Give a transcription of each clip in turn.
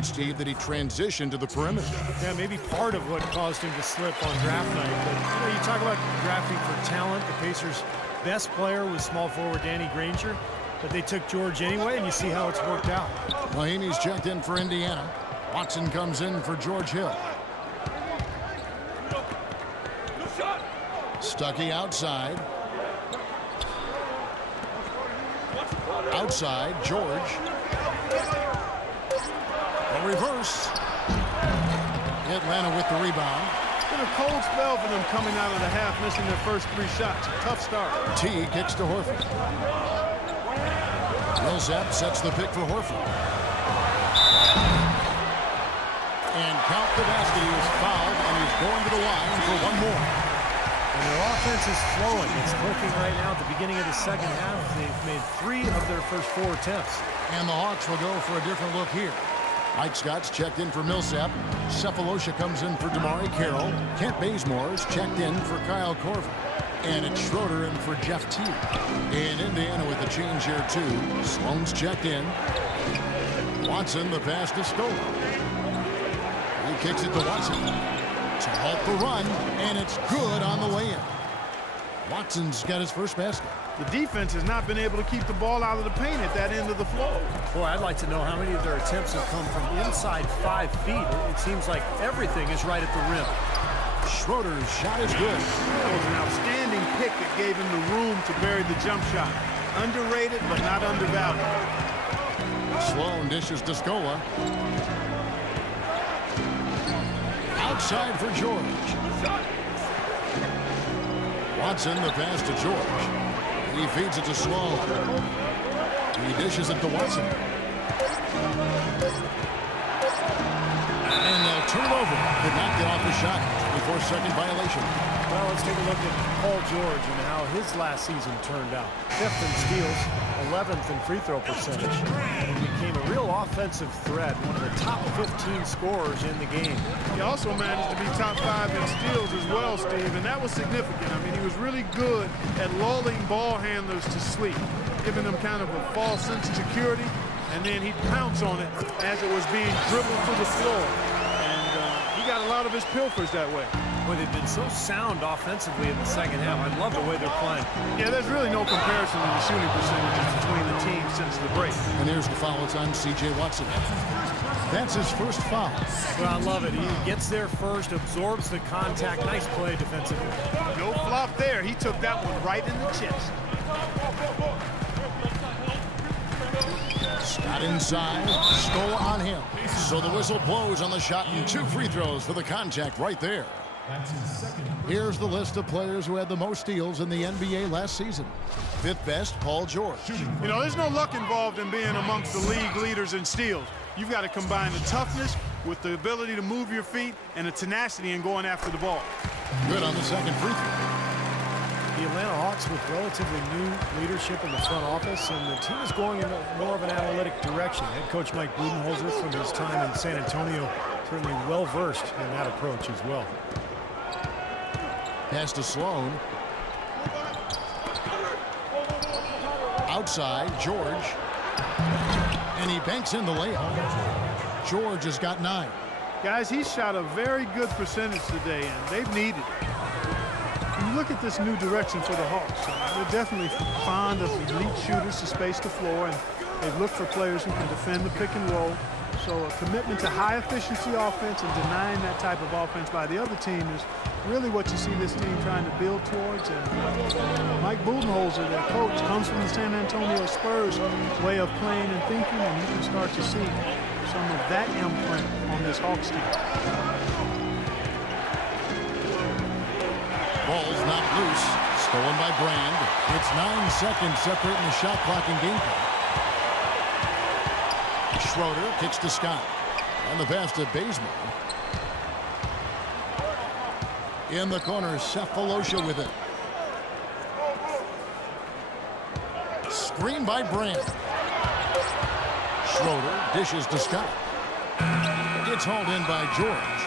Steve, that he transitioned to the perimeter. Yeah, maybe part of what caused him to slip on draft night. But you talk about drafting for talent. The Pacers' best player was small forward Danny Granger, but they took George anyway, and you see how it's worked out. Mahinmi's checked in for Indiana. Watson comes in for George Hill. Stuckey outside. Outside, George. A reverse. Atlanta with the rebound. It's been a cold spell for them coming out of the half, missing their first 3 shots. A tough start. T kicks to Horford. Millsap sets the pick for Horford. And count the basket. He was fouled, and he's going to the line for one more. And their offense is flowing. It's clicking right now at the beginning of the second half. They've made 3 of their first 4 attempts. And the Hawks will go for a different look here. Mike Scott's checked in for Millsap. Cephalosha comes in for DeMarre Carroll. Kent Bazemore's checked in for Kyle Korver. And it's Schroeder in for Jeff T. And Indiana with a change here, too. Sloan's checked in. Watson, the pass to Scola. He kicks it to Watson to halt the run, and it's good on the way in. Watson's got his first basket. The defense has not been able to keep the ball out of the paint at that end of the floor. Boy, I'd like to know how many of their attempts have come from inside 5 feet. It seems like everything is right at the rim. Schroeder's shot is good. That was an outstanding pick that gave him the room to bury the jump shot. Underrated, but not undervalued. Sloan dishes to Scola. Outside for George. Watson, the pass to George. He feeds it to Sloan. He dishes it to Watson. And they'll turn it over. Could not get off the shot. 24-second violation. Well, let's take a look at Paul George and how his last season turned out. 5th in steals, 11th in free throw percentage. And he became a real offensive threat, one of the top 15 scorers in the game. He also managed to be top 5 in steals as well, Steve, and that was significant. I mean, he was really good at lulling ball handlers to sleep, giving them kind of a false sense of security, and then he'd pounce on it as it was being dribbled to the floor. And he got a lot of his pilfers that way. Boy, they've been so sound offensively in the second half. I love the way they're playing. Yeah, there's really no comparison in the shooting percentages between the teams since the break. And there's the foul. It's on C.J. Watson. That's his first foul. Well, I love it. He gets there first, absorbs the contact. Nice play defensively. No flop there. He took that one right in the chest. Scott inside. Scola on him. So the whistle blows on the shot, and 2 free throws for the contact right there. Here's the list of players who had the most steals in the NBA last season. 5th best, Paul George. You know, there's no luck involved in being amongst the league leaders in steals. You've got to combine the toughness with the ability to move your feet and the tenacity in going after the ball. Good on the second free throw. The Atlanta Hawks with relatively new leadership in the front office, and the team is going in more of an analytic direction. Head coach Mike Budenholzer from his time in San Antonio, certainly well-versed in that approach as well. Pass to Sloan. Outside, George. And he banks in the layup. George has got 9. Guys, he shot a very good percentage today, and they've needed it. When you look at this new direction for the Hawks, they're definitely fond of elite shooters to space the floor, and they've looked for players who can defend the pick and roll. So a commitment to high-efficiency offense and denying that type of offense by the other team is really what you see this team trying to build towards. And Mike Budenholzer, their coach, comes from the San Antonio Spurs way of playing and thinking, and you can start to see some of that imprint on this Hawks team. Ball's not loose. Stolen by Brand. It's 9 seconds separating the shot clock and game clock. Schroeder kicks to Scott. And the pass to Bazemore. In the corner, Cephalosha with it. Screen by Brand. Schroeder dishes to Scott. It's hauled in by George.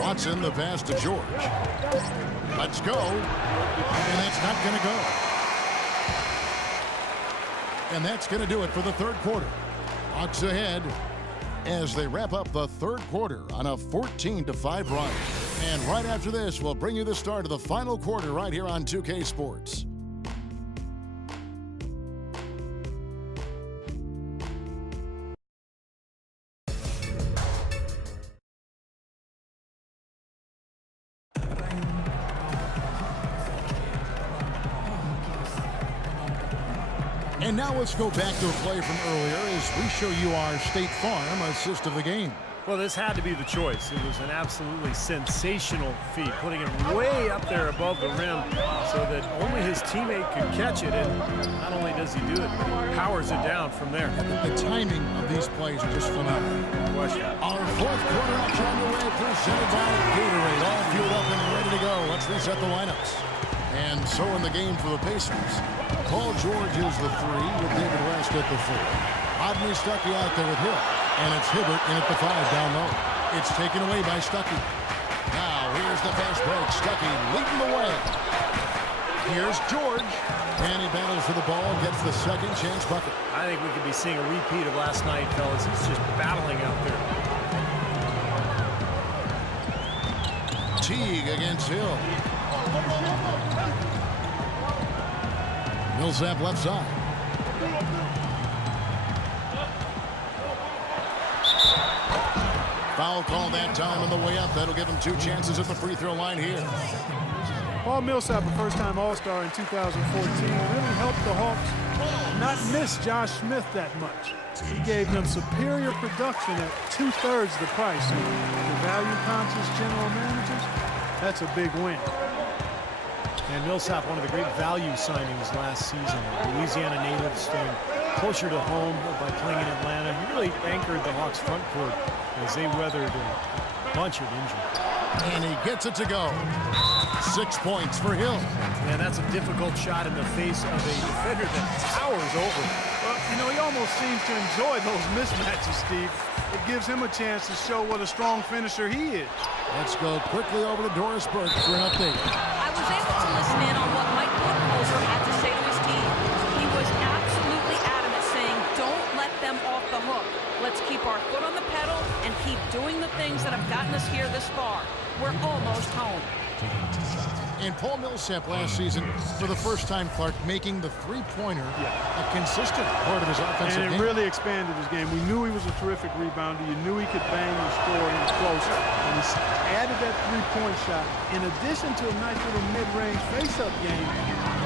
Watson, the pass to George. Let's go. And that's not going to go. And that's going to do it for the third quarter. Hawks ahead as they wrap up the third quarter on a 14-5 run. And right after this, we'll bring you the start of the final quarter right here on 2K Sports. And now let's go back to a play from earlier as we show you our State Farm assist of the game. Well, this had to be the choice. It was an absolutely sensational feed, putting it way up there above the rim so that only his teammate could catch it. And not only does he do it, but he powers it down from there. The timing of these plays are just phenomenal. Our fourth quarter action underway, presented by Gatorade. All fueled up and ready to go. Let's reset the lineups. And so in the game for the Pacers, Paul George is the 3 with David West at the 4. Rodney Stuckey out there with Hill. And it's Hibbert in at the 5 down low. It's taken away by Stuckey. Now here's the fast break. Stuckey leading the way. Here's George. And he battles for the ball and gets the second chance bucket. I think we could be seeing a repeat of last night, fellas. He's just battling out there. Teague against Hill. Millsap left side. Foul call that time on the way up. That'll give him 2 chances at the free throw line here. Paul Millsap, a first-time All-Star in 2014, really helped the Hawks not miss Josh Smith that much. He gave them superior production at 2/3 the price. And for value-conscious general managers, that's a big win. And Millsap, one of the great value signings last season. Louisiana native, staying closer to home by playing in Atlanta. He really anchored the Hawks' front court as they weathered a bunch of injuries. And he gets it to go. 6 points for Hill. Man, that's a difficult shot in the face of a defender that towers over. Well, you know, he almost seems to enjoy those mismatches, Steve. It gives him a chance to show what a strong finisher he is. Let's go quickly over to Doris Burke for an update. I was able to listen in on what Mike Budenholzer had to say to his team. He was absolutely adamant, saying, don't let them off the hook. Let's keep our foot on the pedal and keep doing the things that have gotten us here this far. We're almost home. And Paul Millsap last season, for the first time, Clark, making the three-pointer a consistent part of his offensive game. And it really expanded his game. We knew he was a terrific rebounder. You knew he could bang and score. He was close. And he added that three-point shot. In addition to a nice little mid-range face-up game,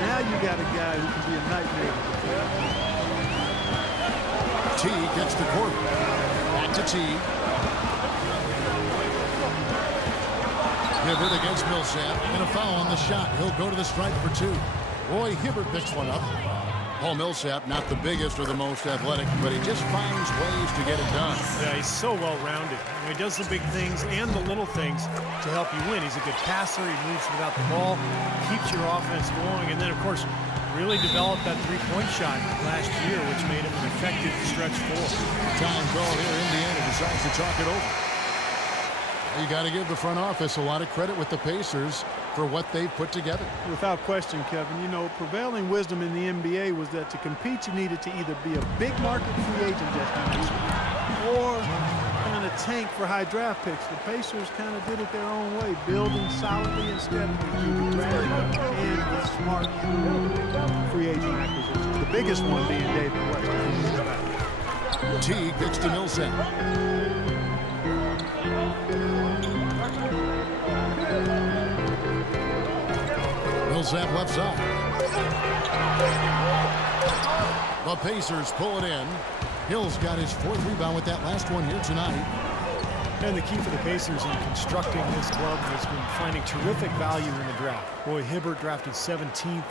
now you got a guy who can be a nightmare. T gets the court. Back to T. Hibbert against Millsap, and a foul on the shot. He'll go to the stripe for 2. Roy Hibbert picks one up. Paul Millsap, not the biggest or the most athletic, but he just finds ways to get it done. Yeah, he's so well-rounded. He does the big things and the little things to help you win. He's a good passer. He moves without the ball, keeps your offense going, and then, of course, really developed that three-point shot last year, which made him an effective stretch 4. Time call here. Indiana decides to talk it over. You got to give the front office a lot of credit with the Pacers for what they've put together. Without question, Kevin. You know, prevailing wisdom in the NBA was that to compete, you needed to either be a big market free agent destination or kind of tank for high draft picks. The Pacers kind of did it their own way, building solidly instead of through the draft and with smart free agent acquisitions. The biggest one being David West. T gets to Millsap. Millsap left side. The Pacers pull it in. Hill's got his 4th rebound with that last one here tonight. And the key for the Pacers in constructing this club has been finding terrific value in the draft. Roy Hibbert drafted 17th,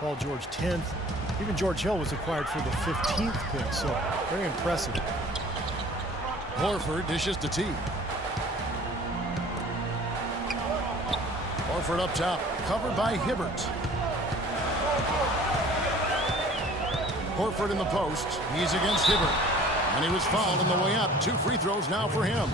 Paul George 10th. Even George Hill was acquired for the 15th pick, so very impressive. Horford dishes to T. Horford up top, covered by Hibbert. Horford in the post. He's against Hibbert. And he was fouled on the way up. 2 free throws now for him.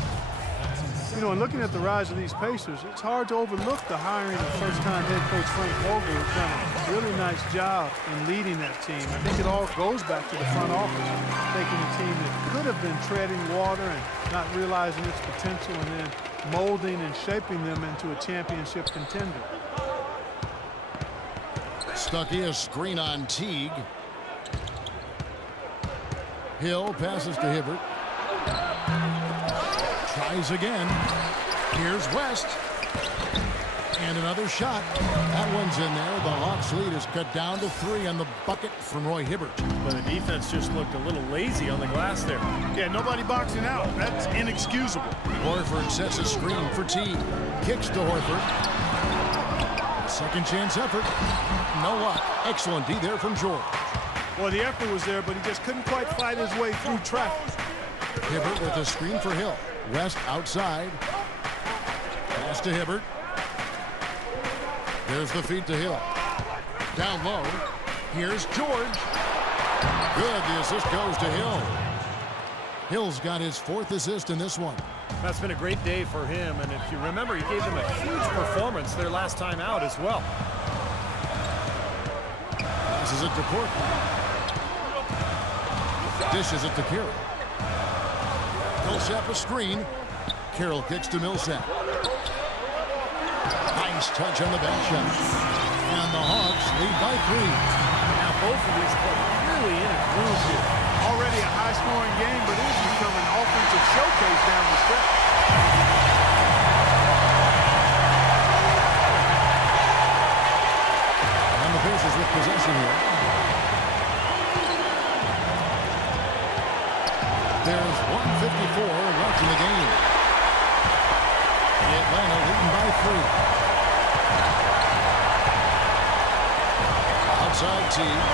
You know, and looking at the rise of these Pacers, it's hard to overlook the hiring of first-time head coach Frank Vogel, who's done a really nice job in leading that team. I think it all goes back to the front office, taking a team that could have have been treading water and not realizing its potential and then molding and shaping them into a championship contender. Stuckey, a screen on Teague. Hill passes to Hibbert. Tries again. Here's West. And another shot. That one's in there. The Hawks lead is cut down to 3 on the bucket from Roy Hibbert. But the defense just looked a little lazy on the glass there. Yeah, nobody boxing out. That's inexcusable. Horford sets a screen for Teague. Kicks to Horford. Second chance effort. No luck. Excellent D there from George. Well, the effort was there, but he just couldn't quite fight his way through traffic. Hibbert with a screen for Hill. West outside. Pass to Hibbert. There's the feed to Hill. Down low. Here's George. Good. The assist goes to Hill. Hill's got his 4th assist in this one. That's been a great day for him, and if you remember, he gave them a huge performance their last time out as well. This is it to Portland. Dishes it to Carroll. Millsap a screen. Carroll kicks to Millsap. Nice touch on the back shot. And the Hawks lead by 3. Now both of these players really in a groove here. Already a high-scoring game, but it has become an offensive showcase down the stretch. And the Pacers with possession here. There's 1:54 left in the game. Atlanta leading by 3. Outside Teague.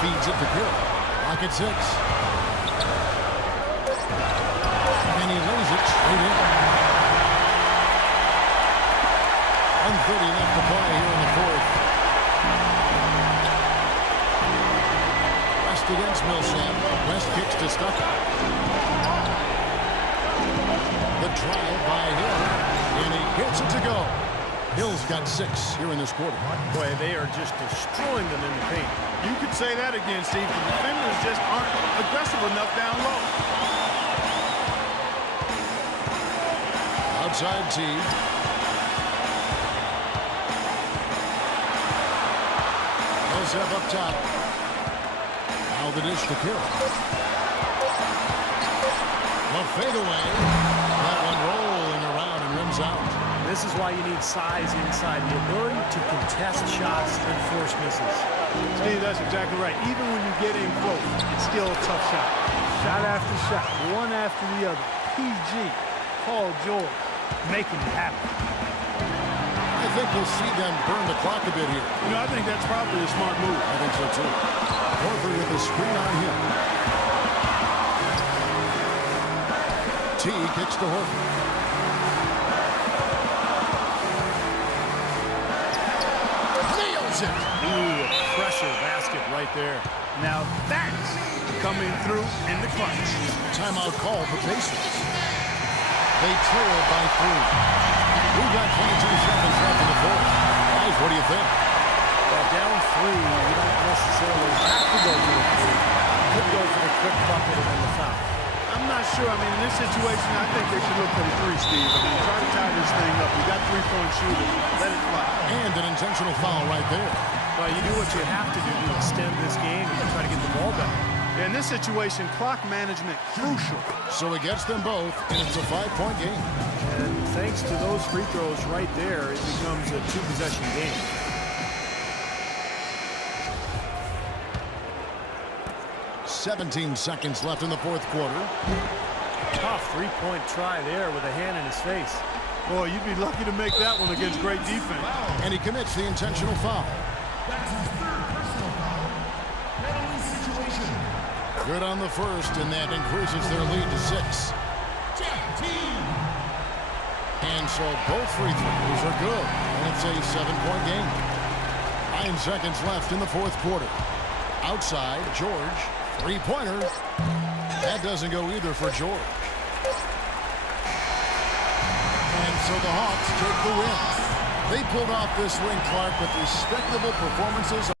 Feeds it to Gill. Lock at 6. And he lays it straight in. 1:30 left to play here in the 4th. West against Millsap. West kicks to Stuckey. The drive by Hill. And he gets it to go. Hill's got 6 here in this quarter. Boy, they are just destroying them in the paint. You could say that again, Steve. The defenders just aren't aggressive enough down low. Outside Teague. Millsap up top. Now the dish to Carroll. The fadeaway. That one rolling around and rims out. This is why you need size inside, the ability to contest shots and force misses. Steve, that's exactly right. Even when you get in close, it's still a tough shot. Shot after shot, one after the other. PG, Paul George, making it happen. I think you'll see them burn the clock a bit here. You know, I think that's probably a smart move. I think so too. Horford with the screen on him. T kicks to Horford. Nails it. Ooh, a pressure basket right there. Now that's coming through in the clutch. Timeout call for Pacers. They trail by 3. We've got 22 seconds left in the 4th. Guys, what do you think? Well, down 3, you don't necessarily have to go for the 3. You could go for the quick bucket and then the foul. I'm not sure. I mean, in this situation, I think they should look for the 3, Steve. I mean, try to tie this thing up. You got 3-point shooters. Let it fly. And an intentional foul right there. Well, you do what you have to do to extend this game and try to get the ball back. In this situation, clock management crucial. So he gets them both, and it's a 5-point game. And thanks to those free throws right there, it becomes a 2-possession game. "17 seconds left in the 4th quarter. Tough 3-point try there with a hand in his face. Boy, you'd be lucky to make that one against great defense. And he commits the intentional foul. Good on the first, and that increases their lead to 6. And so both free throws are good, and it's a 7-point game. 9 seconds left in the 4th quarter. Outside, George, 3-pointer. That doesn't go either for George. And so the Hawks take the win. They pulled off this win, Clark, with respectable performances